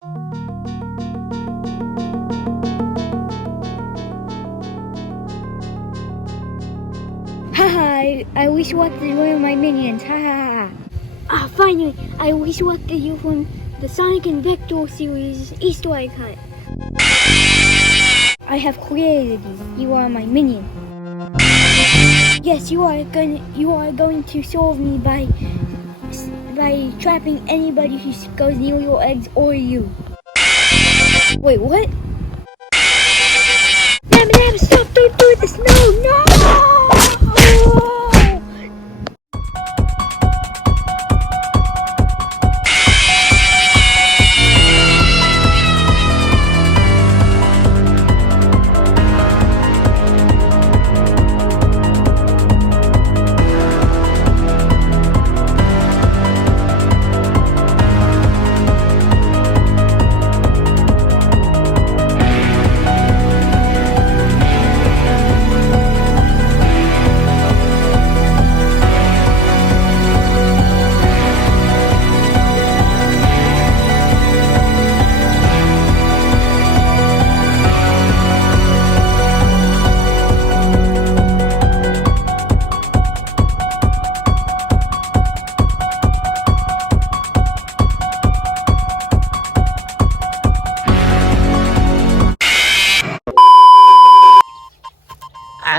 Haha, I wish you was one of my minions. Haha. Ah, finally, I wish you was you from the Sonic and Vector series Easter egg hunt. I have created you. You are my minion. Yes, you are going to solve me by trapping anybody who goes near your eggs or you. Wait, what? Damn, stop! Don't do this! No!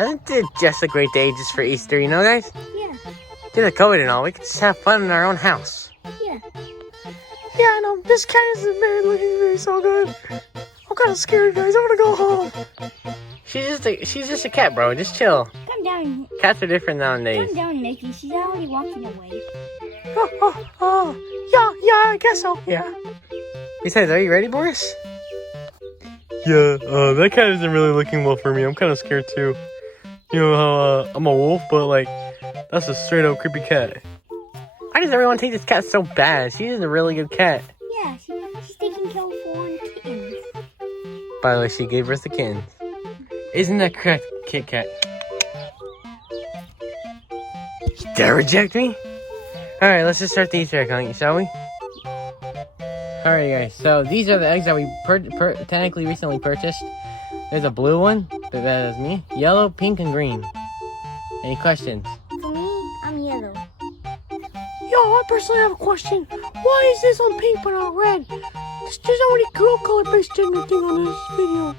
Isn't it just a great day just for Easter, you know, guys? Yeah. Due to COVID and all, we could just have fun in our own house. Yeah. Yeah, I know. This cat isn't looking so good. I'm kind of scared, guys. I want to go home. She's just a cat, bro. Just chill. Come down. Cats are different nowadays. Come down, Mickey. She's already walking away. Yeah, I guess so. Yeah. Besides, are you ready, Boris? Yeah, that cat isn't really looking well for me. I'm kind of scared too. You know how I'm a wolf, but like, that's a straight up creepy cat. Why does everyone take this cat so bad? She is a really good cat. Yeah, she's taking care of 4 kittens. By the way, she gave birth to kittens. Isn't that correct, Kit Kat? You dare reject me? Alright, let's just start the Easter egg hunt, shall we? Alright guys, so these are the eggs that we technically recently purchased. There's a blue one, but that is me. Yellow, pink, and green. Any questions? For me, I'm yellow. Yo, I personally have a question. Why is this on pink but not red? There's not any girl color-based gender thing on this video.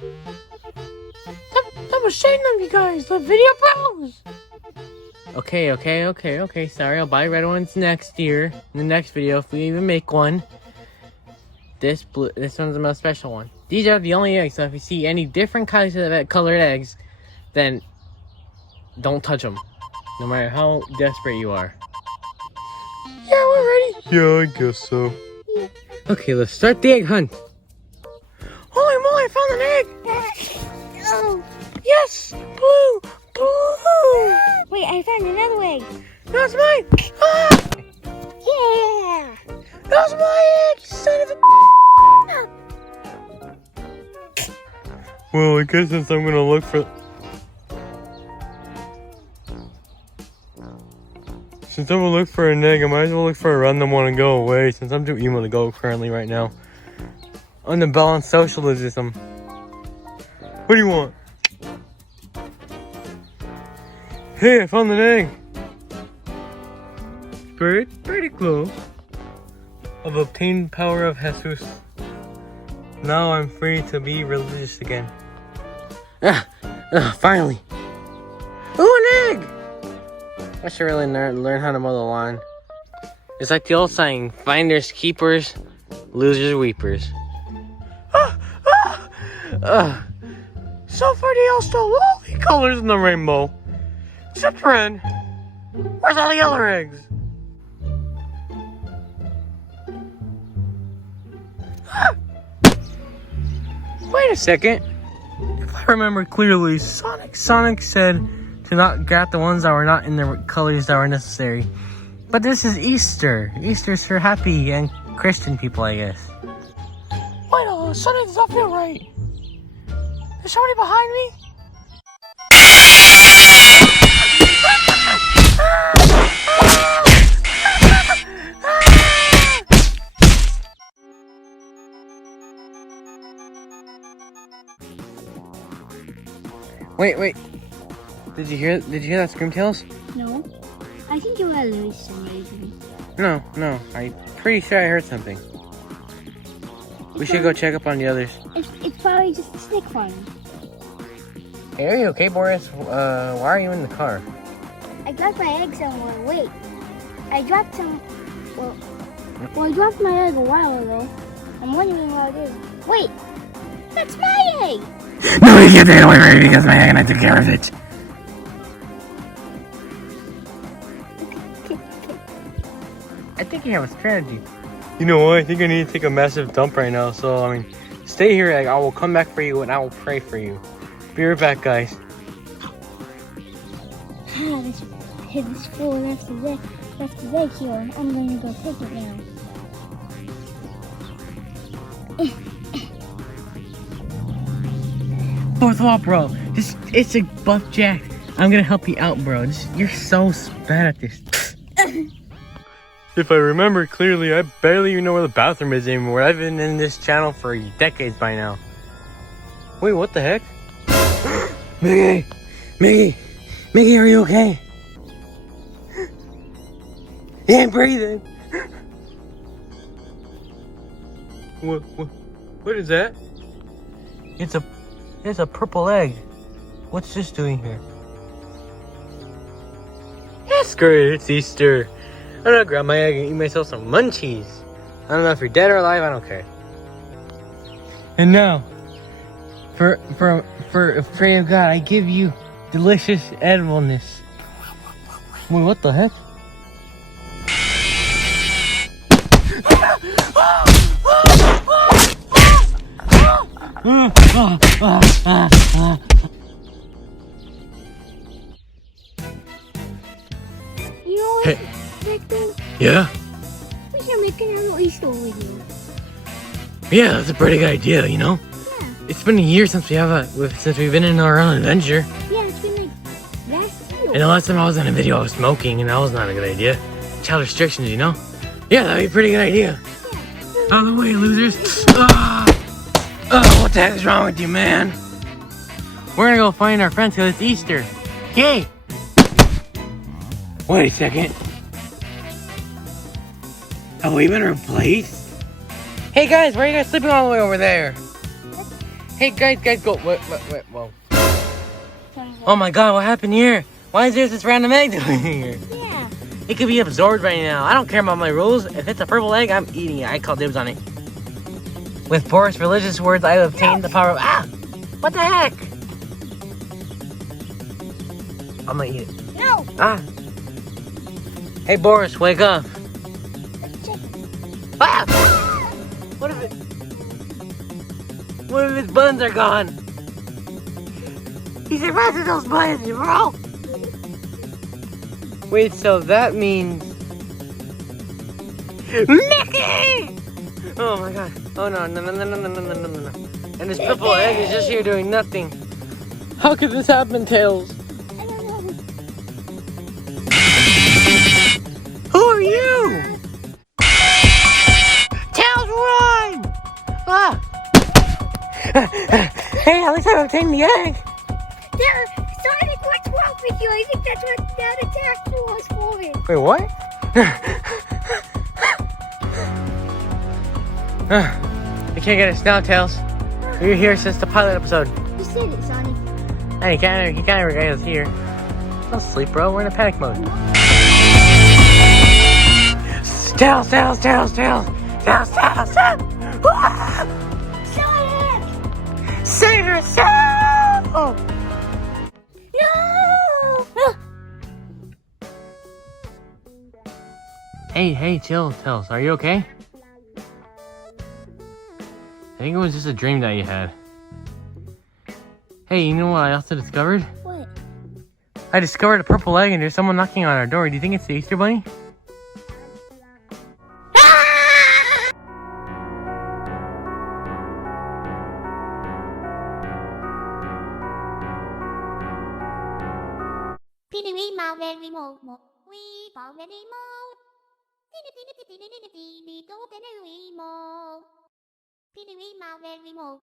I'm ashamed of you guys, the video pros. Okay. Sorry, I'll buy red ones next year. In the next video, if we even make one. This one's the most special one. These are the only eggs, so if you see any different kinds of colored eggs, then don't touch them. No matter how desperate you are. Yeah, we're ready. Yeah, I guess so. Yeah. Okay, let's start the egg hunt. Holy moly, I found an egg. Oh. Yes, blue. Wait, I found another egg. That's mine. Ah, Yeah. that's my egg, you son of a. Well, I guess since I'm gonna look for... Since I'm gonna look for an egg, I might as well look for a random one and go away, since I'm too emo to go currently right now. Unbalanced socialism. What do you want? Hey, I found an egg. Pretty close. I've obtained power of Jesus. Now I'm free to be religious again. Finally. Ooh, an egg! I should really learn how to mow the lawn. It's like the old saying, finders keepers, losers weepers. So far, they all stole all the Colors in the rainbow. except red. Where's all the other eggs? Wait a second. If I remember clearly, Sonic said to not grab the ones that were not in the colors that were necessary. But this is Easter. Easter's for happy and Christian people, I guess. Wait, something does not feel right. Is somebody behind me? Wait. Did you hear that scream, Tails? No. I think you were hallucinating. No. I'm pretty sure I heard something. We should go check up on the others. It's probably just a snake farm. Hey, are you okay, Boris? Why are you in the car? I dropped my egg somewhere. Wait. I dropped some... Well, I dropped my egg a while ago. I'm wondering what it is. Wait! That's my egg! No, you can't take it away from me because my egg and I took care of it. I think you have a strategy. You know what? I think I need to take a massive dump right now. So, I mean, stay here. I will come back for you and I will pray for you. Be right back, guys. This fool left his egg here. I'm going to go take it now. Fourth wall, bro. It's a buff jack. I'm gonna help you out, bro. You're so bad at this. If I remember clearly, I barely even know where the bathroom is anymore. I've been in this channel for decades by now. Wait, what the heck? Mickey, are you okay? He ain't breathing. What is that? It's a purple egg. What's this doing here? Yes, great. It's Easter. I'm gonna grab my egg and eat myself some munchies. I don't know if you're dead or alive. I don't care. And now, for prayer of God, I give you delicious edibleness. Wait, what the heck? You know what? That thing? Yeah? We should make an little Easter video. Yeah, that's a pretty good idea, you know? Yeah. It's been a year since we've been in our own adventure. Yeah, it's been like last year. And the last time I was in a video, I was smoking, and that was not a good idea. Child restrictions, you know? Yeah, that'd be a pretty good idea. Yeah. Out of the way, losers. What the heck is wrong with you, man? We're gonna go find our friends because it's Easter. Yay! Wait a second. Have we been replaced? Hey guys, why are you guys sleeping all the way over there? Hey guys, go. Wait, whoa. Oh my god, what happened here? Why is there this random egg doing here? Yeah. It could be absorbed right now. I don't care about my rules. If it's a purple egg, I'm eating it. I call dibs on it. With Boris' religious words, I have obtained the power of... What the heck? I'm gonna eat it. No. Hey Boris, wake up. What if his buttons are gone? He's erasing those buttons, bro. Wait, so that means... Mickey! Oh my god. Oh no. And this purple egg is just here doing nothing. How could this happen, Tails? I don't know. Who are you? Tails, run! Hey, at least I obtained the egg. Sonic, what's wrong with you? I think that's what that attack was for. Wait, what? I can't get us now, Tails. We were here since the pilot episode. You said it, Sonic. Hey, you can't ever get us here. Don't sleep, bro. We're in a panic mode. Tails! Sonic! Save yourself! No! Hey, chill, Tails. Are you okay? I think it was just a dream that you had. Hey, you know what I also discovered? What? I discovered a purple egg and there's someone knocking on our door. Do you think it's the Easter Bunny? Pini wee mouth and we mouth.